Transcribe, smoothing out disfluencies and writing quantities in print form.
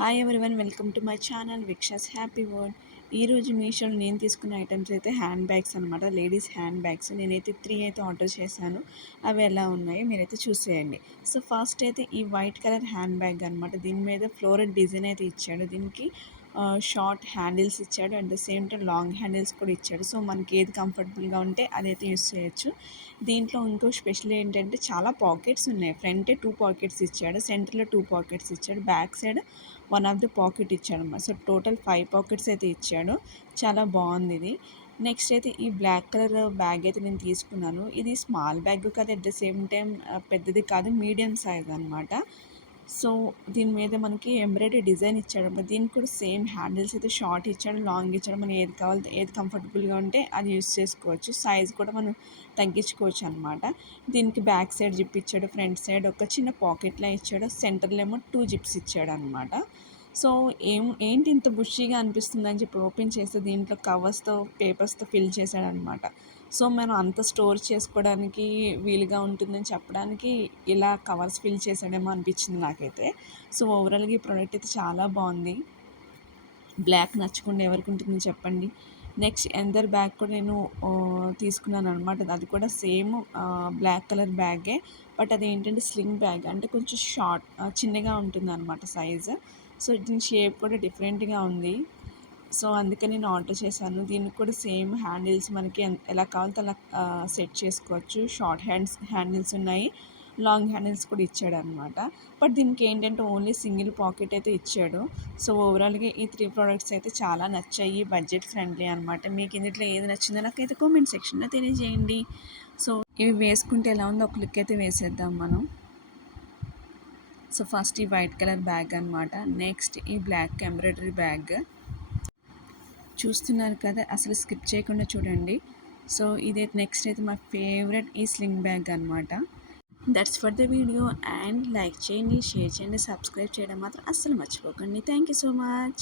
Hi everyone, welcome to my channel Vikshas happy world. ఈరోజు మీషోలో నేను తీసుకున్న ఐటమ్స్ అయితే హ్యాండ్ బ్యాగ్స్ అనమాట, లేడీస్ హ్యాండ్ బ్యాగ్స్. నేనైతే 3 అయితే ఆర్డర్ చేశాను. అవి ఎలా ఉన్నాయో మీరైతే చూసేయండి. సో ఫస్ట్ అయితే ఈ వైట్ కలర్ హ్యాండ్ బ్యాగ్ అనమాట. దీని మీద ఫ్లోరల్ డిజైన్ అయితే ఇచ్చాడు. దీనికి షార్ట్ హ్యాండిల్స్ ఇచ్చాడు, at the same time long handles కూడా ఇచ్చాడు. సో మనకి ఏది కంఫర్టబుల్గా ఉంటే అదైతే యూస్ చేయొచ్చు. దీంట్లో ఇంకో స్పెషల్ ఏంటంటే చాలా పాకెట్స్ ఉన్నాయి. ఫ్రంటే 2 పాకెట్స్ ఇచ్చాడు, సెంటర్లో 2 పాకెట్స్ ఇచ్చాడు, back side one of the pocket ఇచ్చాడు అన్నమాట. సో టోటల్ 5 పాకెట్స్ అయితే ఇచ్చాడు. చాలా బాగుంది ఇది. నెక్స్ట్ అయితే ఈ బ్లాక్ కలర్ బ్యాగ్ అయితే నేను తీసుకున్నాను. ఇది స్మాల్ బ్యాగ్ కాదు, అట్ ద సేమ్ టైం పెద్దది కాదు, మీడియం సైజ్ అనమాట. సో దీని మీద మనకి ఎంబ్రాయిడరీ డిజైన్ ఇచ్చాడు. దీనికి కూడా సేమ్ హ్యాండిల్స్ అయితే షార్ట్ ఇచ్చాడు, లాంగ్ ఇచ్చాడు. మనం ఏది కావాలో ఏది కంఫర్టబుల్గా ఉంటే అది యూస్ చేసుకోవచ్చు. సైజ్ కూడా మనం తగ్గించుకోవచ్చు అనమాట. దీనికి బ్యాక్ సైడ్ జిప్ ఇచ్చాడు, ఫ్రంట్ సైడ్ ఒక చిన్న పాకెట్లా ఇచ్చాడు, సెంటర్లో ఏమో 2 జిప్స్ ఇచ్చాడు అనమాట. సో ఏంటి ఇంత బుషీగా అనిపిస్తుందని చెప్పి ఓపెన్ చేస్తే దీంట్లో కవర్స్తో పేపర్స్తో ఫిల్ చేశాడనమాట. సో మనం అంత స్టోర్ చేసుకోవడానికి వీలుగా ఉంటుందని చెప్పడానికి ఇలా కవర్స్ ఫిల్ చేసాడేమో అనిపించింది నాకైతే. సో ఓవరాల్గా ఈ ప్రోడక్ట్ అయితే చాలా బాగుంది. బ్లాక్ నచ్చకుండా ఎవరికి ఉంటుందని చెప్పండి. నెక్స్ట్ ఎందర్ బ్యాగ్ కూడా నేను తీసుకున్నాను అనమాట. అది కూడా సేమ్ బ్లాక్ కలర్ బ్యాగే, బట్ అది ఏంటంటే స్లింగ్ బ్యాగ్, అంటే కొంచెం షార్ట్ చిన్నగా ఉంటుంది అనమాట సైజు. సో దీని షేప్ కూడా డిఫరెంట్గా ఉంది. సో అందుకని నేను ఆర్డర్ చేశాను. దీనికి కూడా సేమ్ హ్యాండిల్స్ మనకి ఎలా కావాలో అలా సెట్ చేసుకోవచ్చు. షార్ట్ హ్యాండిల్స్ ఉన్నాయి, లాంగ్ హ్యాండిల్స్ కూడా ఇచ్చాడు అనమాట. బట్ దీనికి ఏంటంటే ఓన్లీ సింగిల్ పాకెట్ అయితే ఇచ్చాడు. సో ఓవరాల్గా ఈ 3 ప్రోడక్ట్స్ అయితే చాలా నచ్చాయి, బడ్జెట్ ఫ్రెండ్లీ అనమాట. మీకు ఇందులో ఏది నచ్చిందో నాకైతే కామెంట్ సెక్షన్లో తెలియజేయండి. సో ఇవి వేసుకుంటే ఎలా ఉందో ఒక లుక్ అయితే వేసేద్దాం మనం. సో ఫస్ట్ ఈ వైట్ కలర్ బ్యాగ్ అనమాట. నెక్స్ట్ ఈ బ్లాక్ ఎంబ్రాయిడరీ బ్యాగ్ చూస్తున్నారు కదా, అసలు స్కిప్ చేయకుండా చూడండి. సో ఇదే నెక్స్ట్ అయితే మా ఫేవరెట్ ఈ స్లింగ్ బ్యాగ్ అనమాట. That's for the video. And like చేయండి, షేర్ చేయండి, సబ్స్క్రైబ్ చేయడం మాత్రం అస్సలు మర్చిపోకండి. Thank you so much.